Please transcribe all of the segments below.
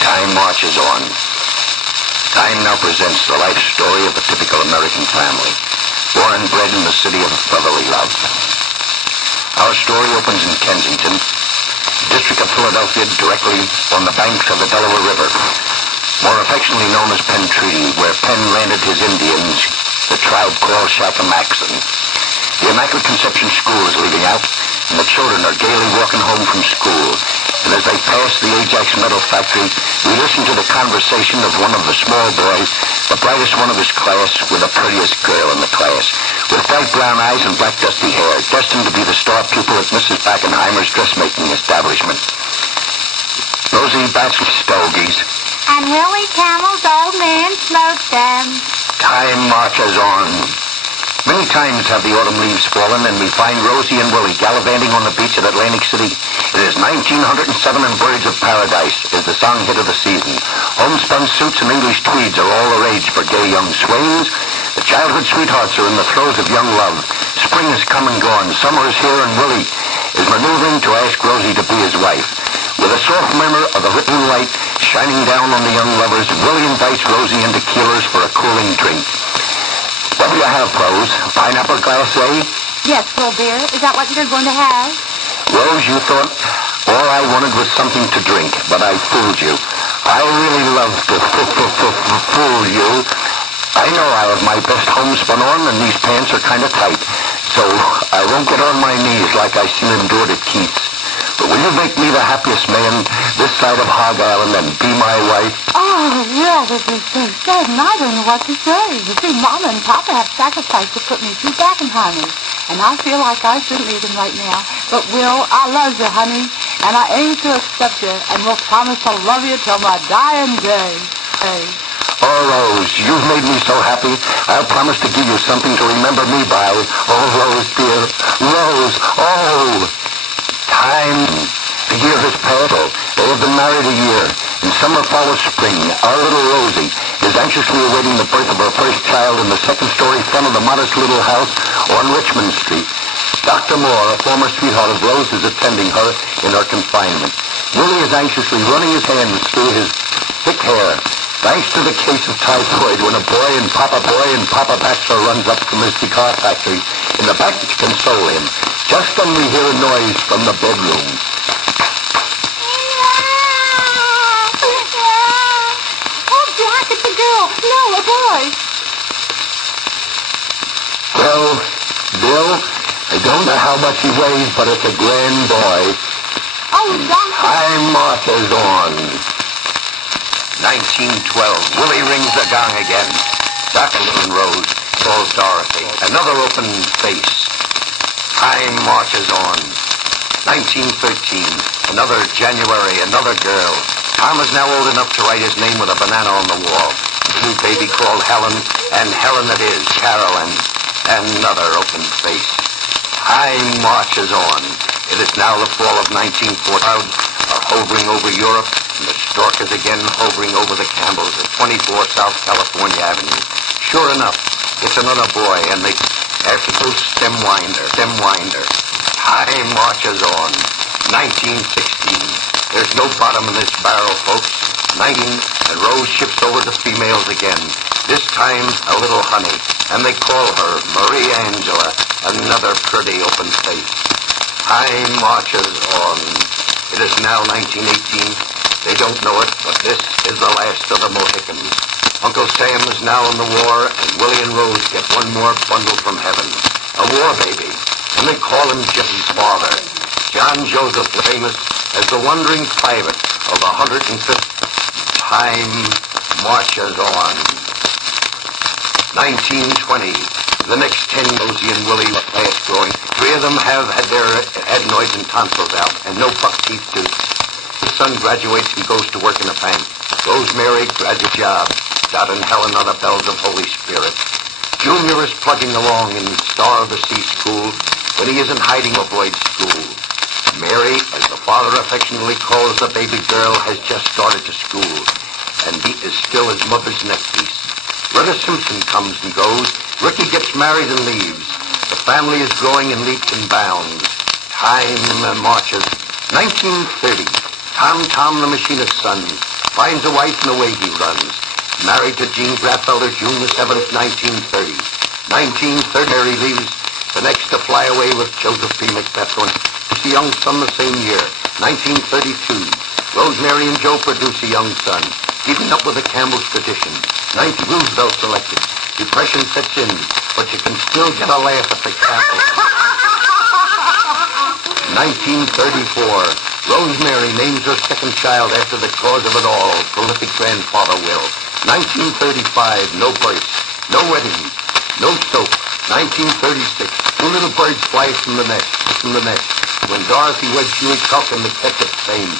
Time marches on. Time now presents the life story of a typical American family, born and bred in the city of brotherly love. Our story opens in Kensington, district of Philadelphia, directly on the banks of the Delaware River, more affectionately known as Penn Treaty, where Penn landed his Indians, the tribe called Shacklemaxon. The Immaculate Conception School is leaving out, and the children are gaily walking home from school. And as they pass the Ajax Metal Factory, we listen to the conversation of one of the small boys, the brightest one of his class, with the prettiest girl in the class, with bright brown eyes and black dusty hair, destined to be the star pupil at Mrs. Backenheimer's dressmaking establishment. Rosie bats with stogies. And Willie Camel's old man smoked them. Time marches on. Many times have the autumn leaves fallen, and we find Rosie and Willie gallivanting on the beach at Atlantic City. It is 1907 and Birds of Paradise is the song hit of the season. Homespun suits and English tweeds are all the rage for gay young swains. The childhood sweethearts are in the throes of young love. Spring has come and gone. Summer is here, and Willie is maneuvering to ask Rosie to be his wife. With a soft murmur of the moonlight shining down on the young lovers, Willie invites Rosie into Keeler's for a cooling drink. What do you have, Rose? Pineapple glacé? Yes, full beer. Is that what you're going to have? Rose, you thought all I wanted was something to drink, but I fooled you. I really love to fool you. I know I have my best homespun on, and these pants are kind of tight, so I won't get on my knees like I seen him do it at Keith's. But will you make me the happiest man this side of Hog Island and be my wife? Oh, well, this is so sad, and I don't know what to say. You see, Mama and Papa have sacrificed to put me through Backenheimers, and I feel like I shouldn't leave them right now. But, Will, I love you, honey, and I aim to accept you, and will promise to love you till my dying day. Hey. Oh, Rose, you've made me so happy. I'll promise to give you something to remember me by. Oh, Rose, dear. Rose, oh! Time. The year has passed. They have been married a year. In summer follows spring. Our little Rosie is anxiously awaiting the birth of her first child in the second-story front of the modest little house on Richmond Street. Dr. Moore, a former sweetheart of Rose, is attending her in her confinement. Willie is anxiously running his hands through his thick hair. Thanks to the case of typhoid, when a boy and Papa Baxter runs up from his cigar factory in the back to console him. Just then we hear a noise from the bedroom. Oh, Jack, it's a girl. No, a boy. Well, Bill, I don't know how much he weighs, but it's a grand boy. Oh, Doctor. Time marches on. 1912. Willie rings the gong again. Dr. Rose calls Dorothy. Another open face. Time marches on. 1913. Another January, another girl. Tom is now old enough to write his name with a banana on the wall. A new baby called Helen, and Helen it is, Carolyn. Another open face. Time marches on. It is now the fall of 1940. Clouds are hovering over Europe, and the stork is again hovering over the Campbells at 24 South California Avenue. Sure enough, it's another boy, and they have to go stem winder. Time marches on. 1916. There's no bottom in this barrel, folks. 19, and Rose shifts over to females again. This time, a little honey, and they call her Marie Angela, another pretty open face. Time marches on. It is now 1918. They don't know it, but this is the last of the Mohicans. Uncle Sam is now in the war, and Willie and Rose get one more bundle from heaven. A war baby, and they call him Jesse's father. John Joseph, famous as the wandering private of the 105th. Time marches on. 1920. The next 10, Rosie and Willie are fast growing. 3 of them have had their adenoids and tonsils out, and no buck teeth too. His son graduates and goes to work in a bank. Rosemary graduate job. Dot and Helen are the bells of Holy Spirit. Junior is plugging along in Star of the Sea School when he isn't hiding avoid school. Mary, as the father affectionately calls the baby girl, has just started to school, and he is still his mother's neck piece. Retta Simpson comes and goes. Ricky gets married and leaves. The family is growing in leaps and bounds. Time marches. 1930. Tom the machinist's son finds a wife and away he runs. Married to Jean Graffelder, June the 7th, 1930. 1930, Mary leaves, the next to fly away with Joseph P. Macbeth. A young son the same year, 1932. Rosemary and Joe produce a young son, keeping up with the Campbell's tradition. 19 Roosevelt selected. Depression sets in, but you can still get a laugh at the Campbell. 1934. Rosemary names her second child after the cause of it all, prolific grandfather Will. 1935. No birth, no wedding, no soap. 1936. Two little birds fly from the nest. When Dorothy weds Huey Culkin, the ketchup fame.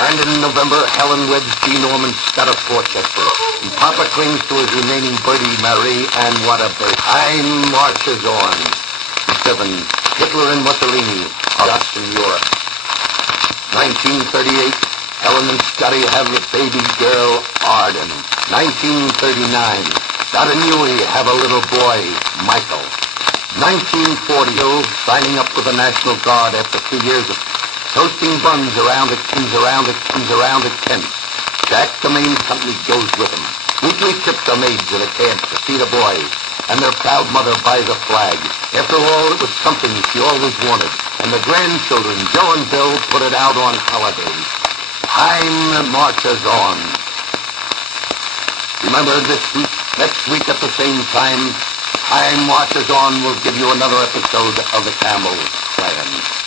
And in November, Helen weds G. Norman Scott of Portchester. And Papa clings to his remaining birdie, Marie, and what a bird. Time marches on. 7. Hitler and Mussolini are lost in Europe. 1938, Helen and Scotty have a baby girl, Arden. 1939, Dot and Huey have a little boy, Michael. 1940, Bill signing up with the National Guard after 2 years of toasting buns around at Kent. Jack, the main company, goes with him. Weekly trips are made to the camp to see the boy, and their proud mother buys a flag. After all, it was something she always wanted, and the grandchildren, Joe and Bill, put it out on holidays. Time marches on. Remember this week, next week at the same time, Time marches on. We'll give you another episode of the Campbell Clan.